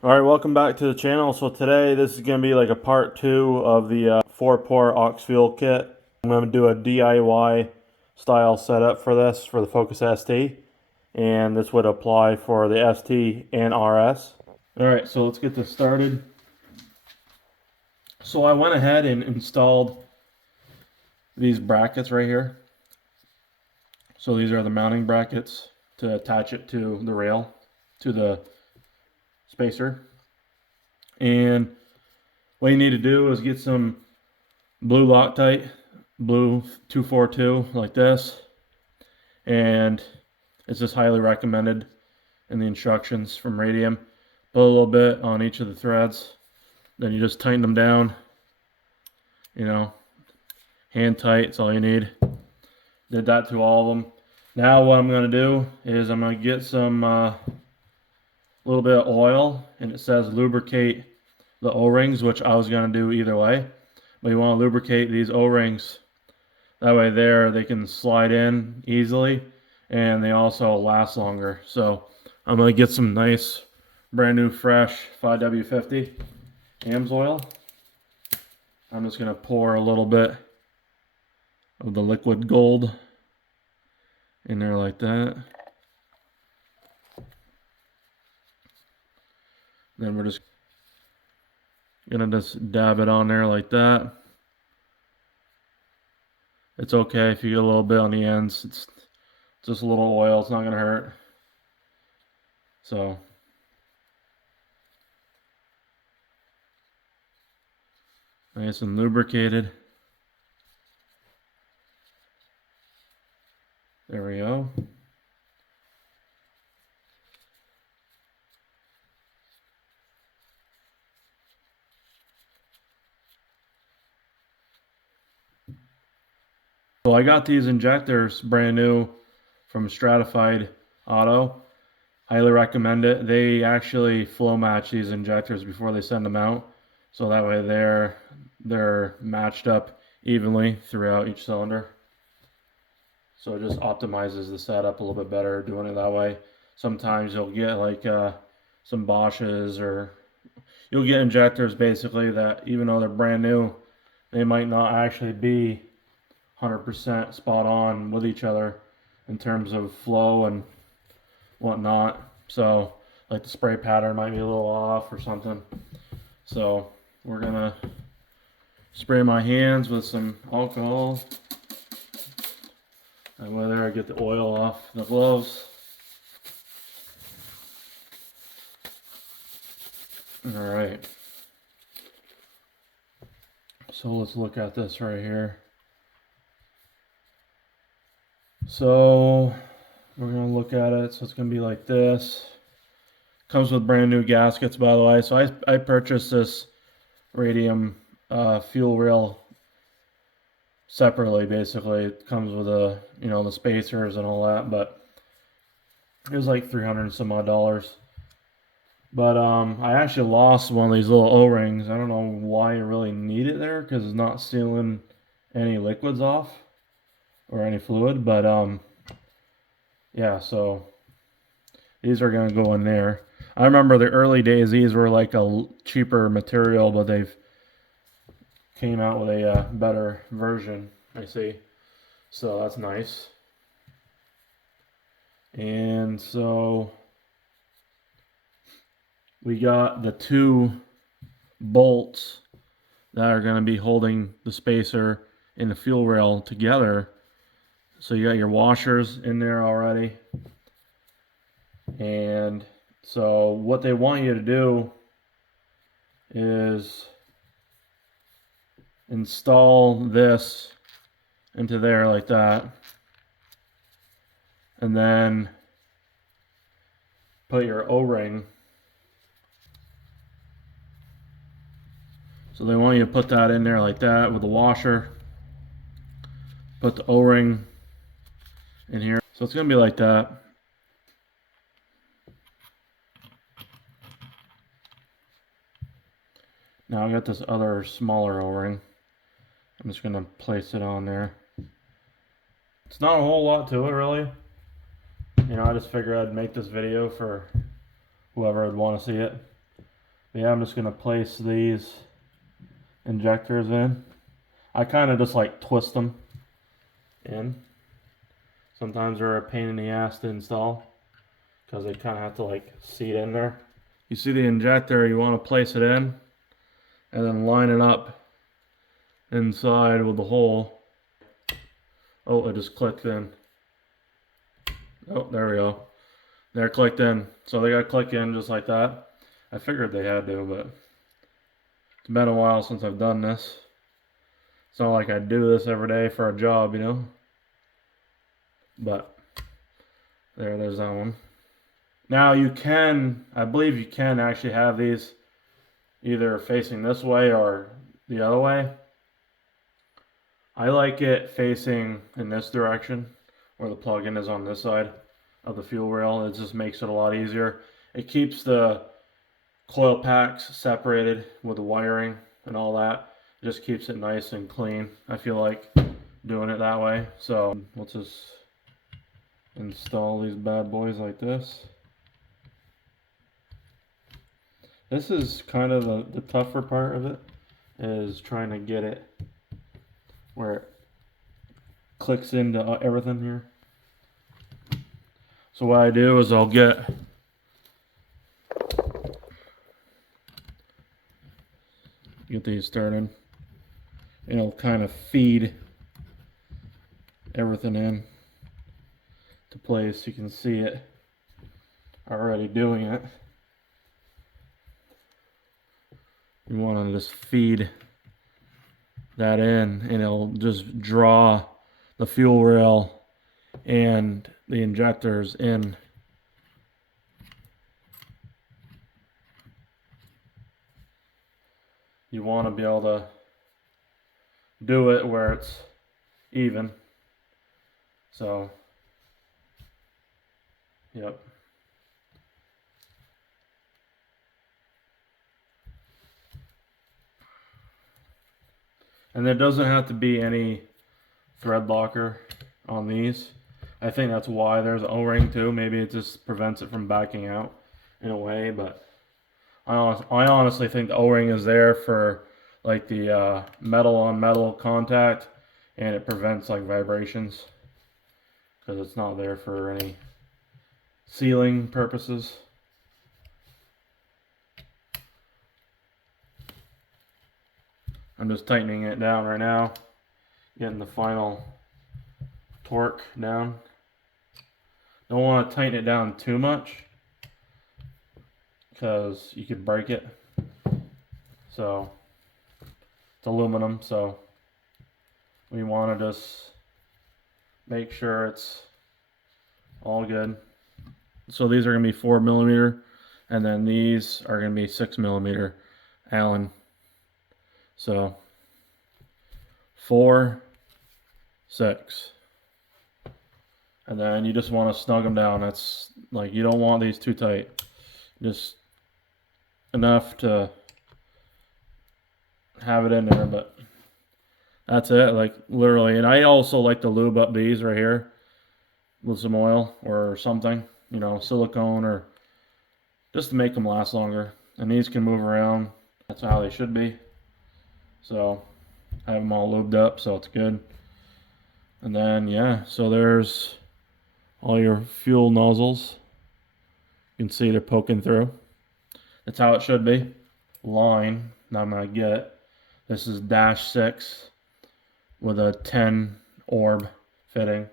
Alright, welcome back to the channel. So today this is going to be like a part 2 of the 4-port aux fuel kit. I'm going to do a DIY style setup for this for the Focus ST, and this would apply for the ST and RS. Alright, so let's get this started. So I went ahead and installed these brackets right here. So these are the mounting brackets to attach it to the rail, to the spacer. And what you need to do is get some blue Loctite, blue 242 like this, and it's just highly recommended in the instructions from Radium. Put a little bit on each of the threads, then you just tighten them down, hand tight, it's all you need. Did that to all of them. Now what I'm going to do is I'm going to get some little bit of oil, and it says lubricate the O-rings, which I was going to do either way, but you want to lubricate these O-rings. That way they can slide in easily, and they also last longer. So I'm going to get some nice brand new fresh 5W50 AMS oil. I'm just going to pour a little bit of the liquid gold in there like that. Then we're just going to just dab it on there like that. It's okay if you get a little bit on the ends. It's just a little oil. It's not going to hurt. So nice and lubricated. There we go. So I got these injectors brand new from Stratified Auto. Highly recommend it. They actually flow match these injectors before they send them out, so that way they're matched up evenly throughout each cylinder. So it just optimizes the setup a little bit better doing it that way. Sometimes you'll get like some Bosches, or you'll get injectors basically that even though they're brand new, they might not actually be 100% spot on with each other in terms of flow and whatnot. So like the spray pattern might be a little off or something. So we're gonna spray my hands with some alcohol. And with there I get the oil off the gloves. Alright. So let's look at this right here. So we're going to look at it. So it's going to be like this. Comes with brand new gaskets, by the way. So I purchased this Radium fuel rail separately, basically. It comes with the spacers and all that, but it was like $300 and some odd. But I actually lost one of these little O-rings. I don't know why you really need it there, because it's not sealing any liquids off or any fluid, but yeah, so these are going to go in there. I remember the early days, these were like a cheaper material, but they've came out with a better version, I see. So that's nice. And so we got the two bolts that are going to be holding the spacer and the fuel rail together. So you got your washers in there already. And so what they want you to do is install this into there like that, and then put your O-ring. So they want you to put that in there like that with the washer. Put the O-ring in here. So it's going to be like that. Now I got this other smaller O-ring. I'm just going to place it on there. It's not a whole lot to it, really. I just figured I'd make this video for whoever would want to see it. But yeah, I'm just gonna place these injectors in. I kind of just like twist them in. Sometimes they're a pain in the ass to install because they kind of have to like seat in there. You see the injector, you want to place it in and then line it up inside with the hole. Oh, it just clicked in. Oh, there we go. They're clicked in. So they got to click in just like that. I figured they had to, but it's been a while since I've done this. It's not like I do this every day for a job, you know. But there's that one. Now you can, I believe you can actually have these either facing this way or the other way. I like it facing in this direction, where the plug-in is on this side of the fuel rail. It just makes it a lot easier. It keeps the coil packs separated with the wiring and all that. It just keeps it nice and clean. I feel like doing it that way. So let's just install these bad boys like this. This is kind of the tougher part of it, is trying to get it where it clicks into everything here. So what I do is I'll get these started. It'll kind of feed everything in to place. You can see it already doing it. You want to just feed that in, and it'll just draw the fuel rail and the injectors in. You want to be able to do it where it's even. So, yep. And there doesn't have to be any thread locker on these. I think that's why there's an O-ring too. Maybe it just prevents it from backing out in a way, but I honestly think the O-ring is there for like the metal on metal contact, and it prevents like vibrations because it's not there for any sealing purposes. I'm just tightening it down right now, getting the final torque down. Don't want to tighten it down too much because you could break it. So it's aluminum, so we want to just make sure it's all good. So these are going to be 4mm, and then these are going to be 6mm Allen. So 4, 6. And then you just want to snug them down. That's like, you don't want these too tight. Just enough to have it in there, but that's it, like literally. And I also like to lube up these right here with some oil or something, you know, silicone, or just to make them last longer. And these can move around. That's how they should be. So I have them all lubed up, so it's good. And then yeah, so there's all your fuel nozzles. You can see they're poking through. That's how it should be. Line, now I'm gonna get it. This is -6 with a 10 orb fitting.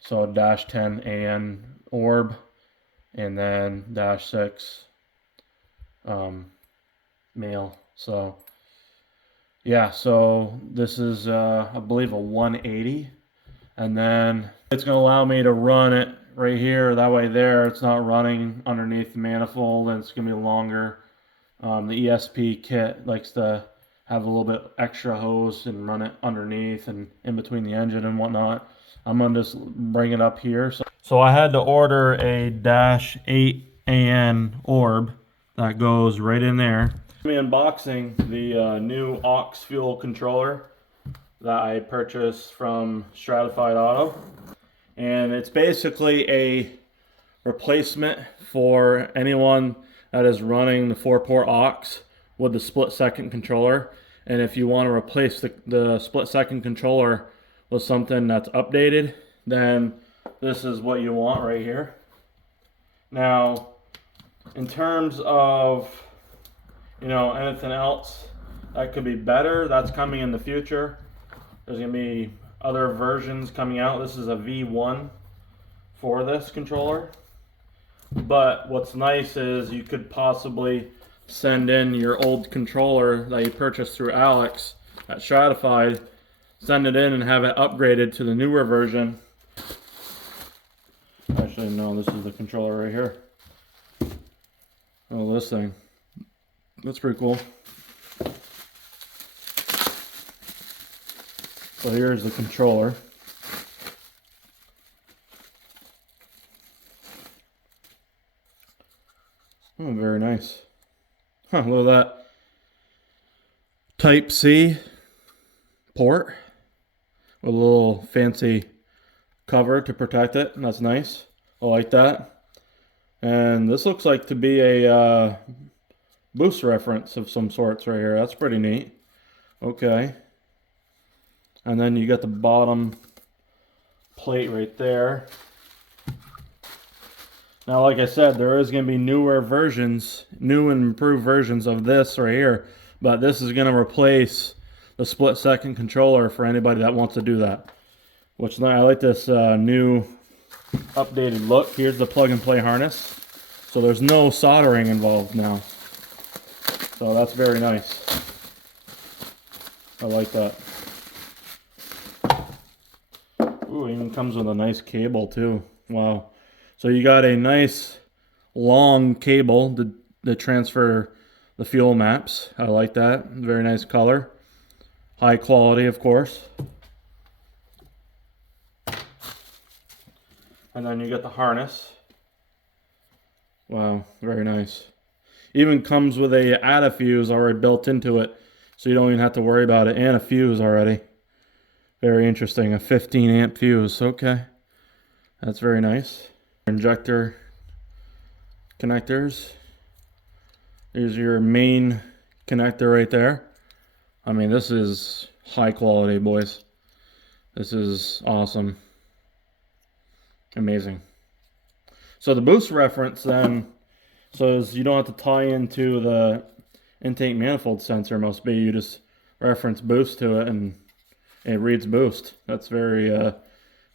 So a -10 AN orb, and then -6 male. So yeah, so this is I believe a 180, and then it's going to allow me to run it right here. That way there it's not running underneath the manifold, and it's going to be longer. The ESP kit likes to have a little bit extra hose and run it underneath and in between the engine and whatnot. I'm going to just bring it up here. So I had to order a -8 AN orb that goes right in there. I'm unboxing the new Aux fuel controller that I purchased from Stratified Auto, and it's basically a replacement for anyone that is running the 4-port aux with the split-second controller. And if you want to replace the split-second controller with something that's updated, then this is what you want right here. Now, in terms of, you know, anything else that could be better, that's coming in the future. There's going to be other versions coming out. This is a V1 for this controller. But what's nice is you could possibly send in your old controller that you purchased through Alex at Stratified, send it in and have it upgraded to the newer version. Actually, no, this is the controller right here. Oh, this thing. That's pretty cool. So here's the controller. Oh, very nice. Huh, look at that. Type C port with a little fancy cover to protect it. That's nice. I like that. And this looks like to be a boost reference of some sorts right here. That's pretty neat. Okay. And then you got the bottom plate right there. Now, like I said, there is going to be newer versions, new and improved versions of this right here. But this is going to replace the split-second controller for anybody that wants to do that. Which I like this new updated look. Here's the plug-and-play harness. So there's no soldering involved now. So that's very nice. I like that. Ooh, it even comes with a nice cable too. Wow. So you got a nice long cable to transfer the fuel maps. I like that. Very nice color. High quality, of course. And then you get the harness. Wow, very nice. Even comes with a add fuse already built into it, so you don't even have to worry about it, and a fuse already. Very interesting, a 15 amp fuse. Okay, that's very nice. Injector connectors. Here's your main connector right there. I mean, this is high quality, boys. This is awesome. Amazing. So the boost reference then, so is you don't have to tie into the intake manifold sensor, must be. You just reference boost to it and it reads boost. That's very,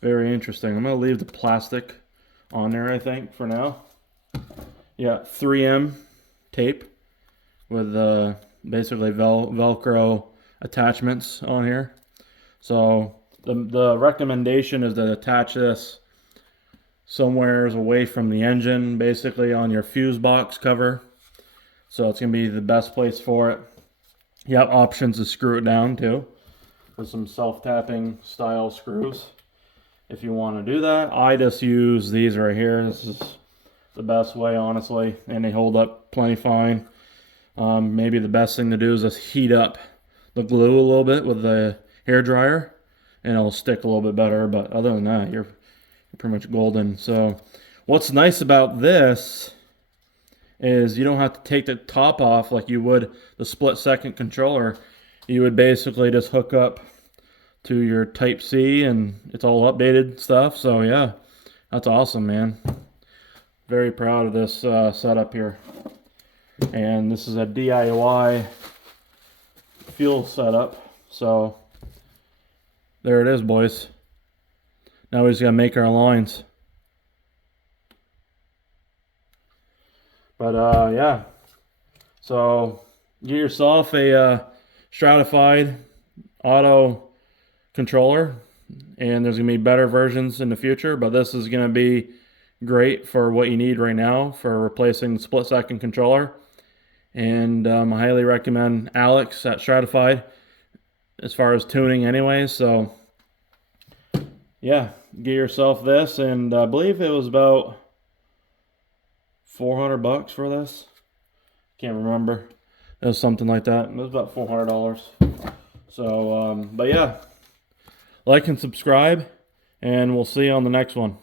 very interesting. I'm going to leave the plastic on there, I think, for now. Yeah, 3M tape with basically Velcro attachments on here. So the recommendation is to attach this somewhere away from the engine, basically on your fuse box cover. So it's going to be the best place for it. You have options to screw it down too, with some self-tapping style screws if you want to do that. I just use these right here. This is the best way, honestly, and they hold up plenty fine. Maybe the best thing to do is just heat up the glue a little bit with the hair dryer, and it'll stick a little bit better. But other than that, you're pretty much golden. So what's nice about this is you don't have to take the top off like you would the split-second controller. You would basically just hook up to your Type C and it's all updated stuff. So yeah, that's awesome, man. Very proud of this setup here. And this is a DIY fuel setup. So there it is, boys. Now we just gotta make our lines. But yeah, so get yourself a Stratified auto controller, and there's gonna be better versions in the future, but this is gonna be great for what you need right now for replacing the split-second controller. And I highly recommend Alex at Stratified as far as tuning anyways. So yeah, get yourself this, and I believe it was about $400 for this. Can't remember. It was something like that. It was about $400. So, but yeah, like and subscribe, and we'll see you on the next one.